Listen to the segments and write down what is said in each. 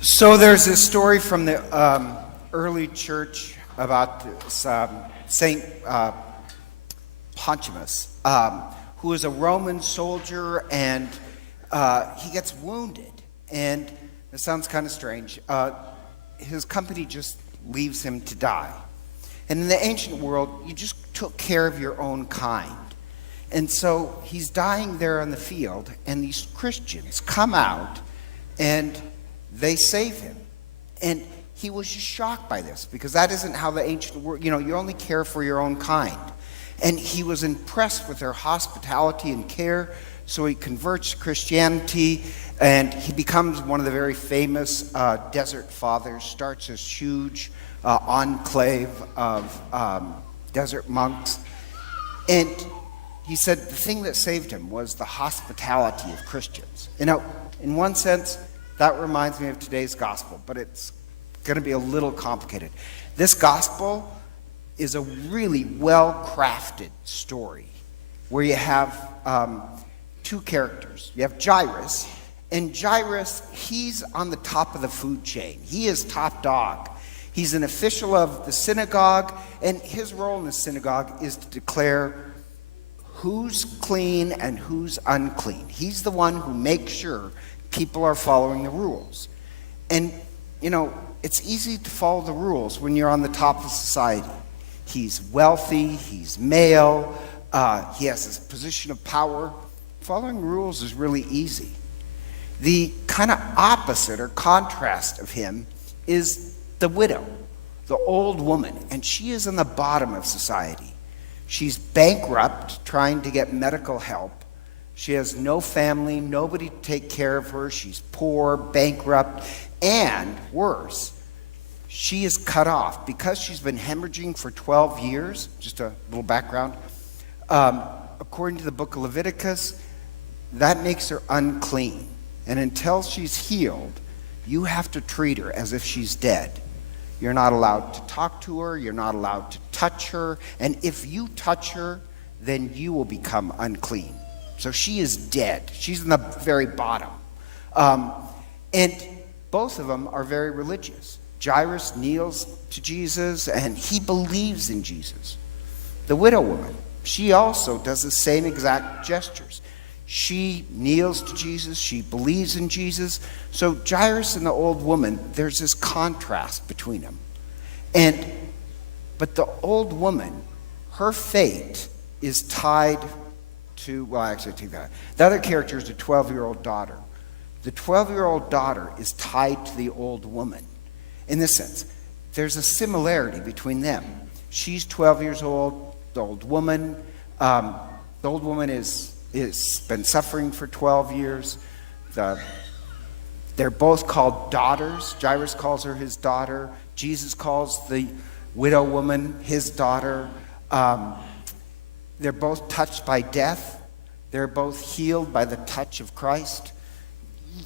So there's this story from the early church about this, Saint Pontimus, who is a Roman soldier, and he gets wounded. And it sounds kind of strange. His company just leaves him to die. And in the ancient world, you just took care of your own kind. And so he's dying there on the field, and these Christians come out and they save him. And he was just shocked by this, because that isn't how the ancient world, you only care for your own kind. And he was impressed with their hospitality and care, so he converts to Christianity, and he becomes one of the very famous desert fathers, starts this huge enclave of desert monks. And he said the thing that saved him was the hospitality of Christians. In one sense, that reminds me of today's gospel, but it's going to be a little complicated. This gospel is a really well-crafted story where you have two characters. You have Jairus, and Jairus, he's on the top of the food chain. He is top dog. He's an official of the synagogue, and his role in the synagogue is to declare who's clean and who's unclean. He's the one who makes sure people are following the rules. And, it's easy to follow the rules when you're on the top of society. He's wealthy, he's male, he has this position of power. Following rules is really easy. The kind of opposite or contrast of him is the widow, the old woman, and she is on the bottom of society. She's bankrupt, trying to get medical help. She has no family, nobody to take care of her. She's poor, bankrupt, and worse, she is cut off because she's been hemorrhaging for 12 years. Just a little background. According to the book of Leviticus, that makes her unclean. And until she's healed, you have to treat her as if she's dead. You're not allowed to talk to her. You're not allowed to touch her. And if you touch her, then you will become unclean. So she is dead. She's in the very bottom. And both of them are very religious. Jairus kneels to Jesus, and he believes in Jesus. The widow woman, she also does the same exact gestures. She kneels to Jesus. She believes in Jesus. So Jairus and the old woman, there's this contrast between them. But the old woman, her fate is tied to, take that. The other character is a 12-year-old daughter. The 12-year-old daughter is tied to the old woman. In this sense, there's a similarity between them. She's 12 years old, the old woman. The old woman is been suffering for 12 years. They're both called daughters. Jairus calls her his daughter. Jesus calls the widow woman his daughter. They're both touched by death. They're both healed by the touch of Christ.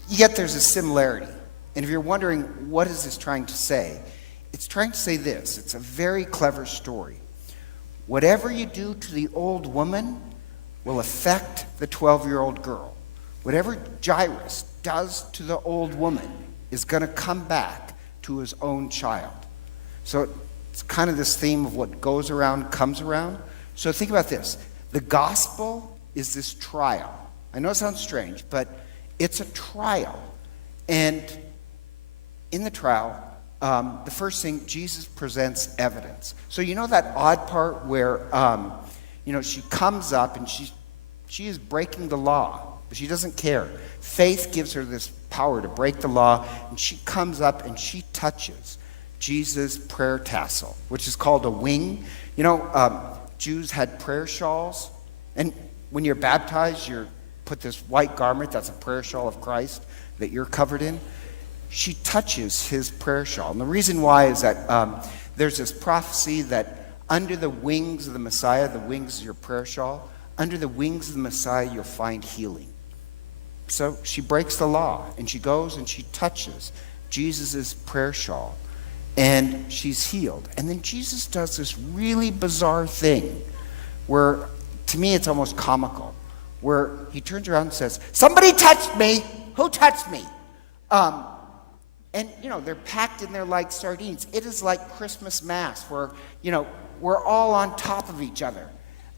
Yet there's a similarity. And if you're wondering, what is this trying to say? It's trying to say this. It's a very clever story. Whatever you do to the old woman will affect the 12-year-old girl. Whatever Jairus does to the old woman is going to come back to his own child. So it's kind of this theme of what goes around comes around. So think about this. The gospel is this trial. I know it sounds strange, but it's a trial. And in the trial, the first thing, Jesus presents evidence. So that odd part where, she comes up and she is breaking the law, but she doesn't care. Faith gives her this power to break the law, and she comes up and she touches Jesus' prayer tassel, which is called a wing. Jews had prayer shawls, and when you're baptized, you're put this white garment, that's a prayer shawl of Christ that you're covered in. She touches his prayer shawl. And the reason why is that there's this prophecy that under the wings of the Messiah, the wings is your prayer shawl, under the wings of the Messiah, you'll find healing. So she breaks the law, and she goes and she touches Jesus' prayer shawl, and she's healed. And then Jesus does this really bizarre thing where, to me, it's almost comical, where he turns around and says, "Somebody touched me. Who touched me?" And, they're packed in there like sardines. It is like Christmas Mass where, we're all on top of each other.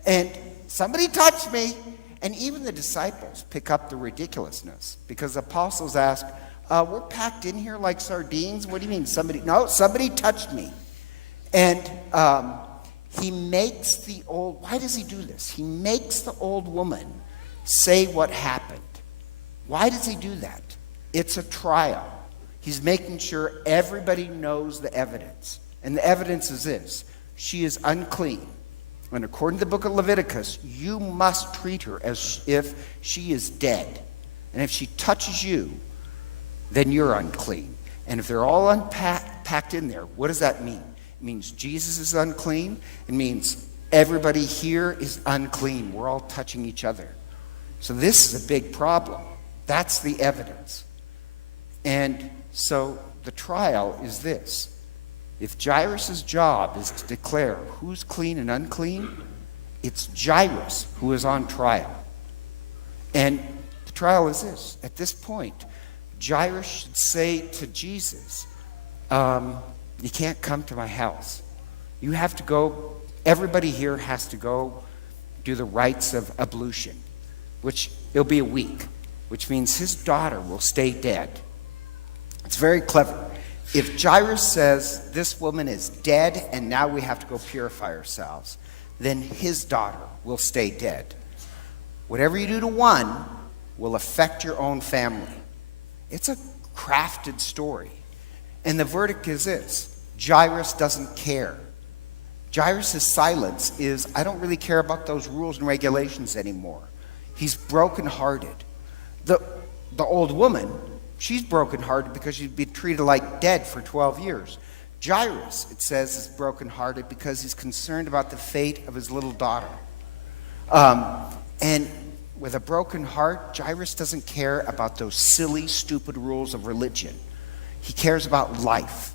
And somebody touched me. And even the disciples pick up the ridiculousness because the apostles ask, we're packed in here like sardines? What do you mean? Somebody touched me. And he makes why does he do this? He makes the old woman say what happened. Why does he do that? It's a trial. He's making sure everybody knows the evidence. And the evidence is this: she is unclean. And according to the book of Leviticus, you must treat her as if she is dead. And if she touches you, then you're unclean. And if they're all packed in there, what does that mean? It means Jesus is unclean. It means everybody here is unclean. We're all touching each other. So this is a big problem. That's the evidence. And so the trial is this. If Jairus' job is to declare who's clean and unclean, it's Jairus who is on trial. And the trial is this. At this point, Jairus should say to Jesus, you can't come to my house. You have to go, everybody here has to go do the rites of ablution, which it'll be a week, which means his daughter will stay dead. It's very clever. If Jairus says this woman is dead and now we have to go purify ourselves, then his daughter will stay dead. Whatever you do to one will affect your own family. It's a crafted story. And the verdict is this: Jairus doesn't care. Jairus' silence is, I don't really care about those rules and regulations anymore. He's brokenhearted. The old woman, she's brokenhearted because she's been treated like dead for 12 years. Jairus, it says, is brokenhearted because he's concerned about the fate of his little daughter. And with a broken heart, Jairus doesn't care about those silly, stupid rules of religion. He cares about life.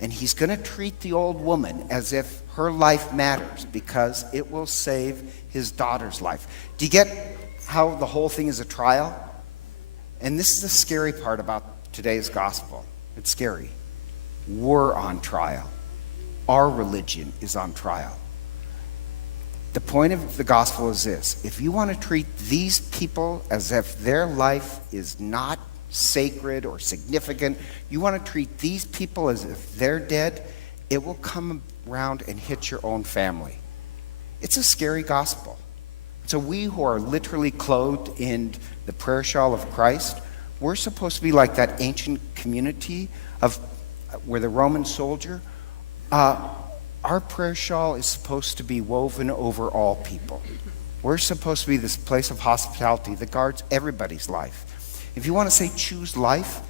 And he's going to treat the old woman as if her life matters because it will save his daughter's life. Do you get how the whole thing is a trial? And this is the scary part about today's gospel. It's scary. We're on trial. Our religion is on trial. The point of the gospel is this: if you want to treat these people as if their life is not sacred or significant, you want to treat these people as if they're dead, it will come around and hit your own family. It's a scary gospel. So we who are literally clothed in the prayer shawl of Christ, we're supposed to be like that ancient community of where the Roman soldier, our prayer shawl is supposed to be woven over all people. We're supposed to be this place of hospitality that guards everybody's life. If you want to say choose life,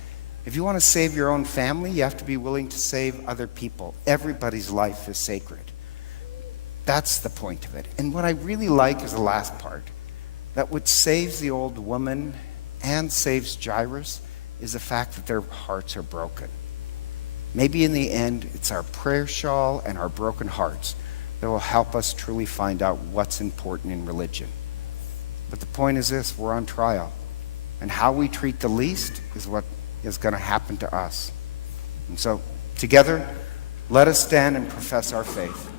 if you want to save your own family, you have to be willing to save other people. Everybody's life is sacred. That's the point of it. And what I really like is the last part. That what saves the old woman and saves Jairus is the fact that their hearts are broken. Maybe in the end, it's our prayer shawl and our broken hearts that will help us truly find out what's important in religion. But the point is this: we're on trial. And how we treat the least is what is going to happen to us. And so, together, let us stand and profess our faith.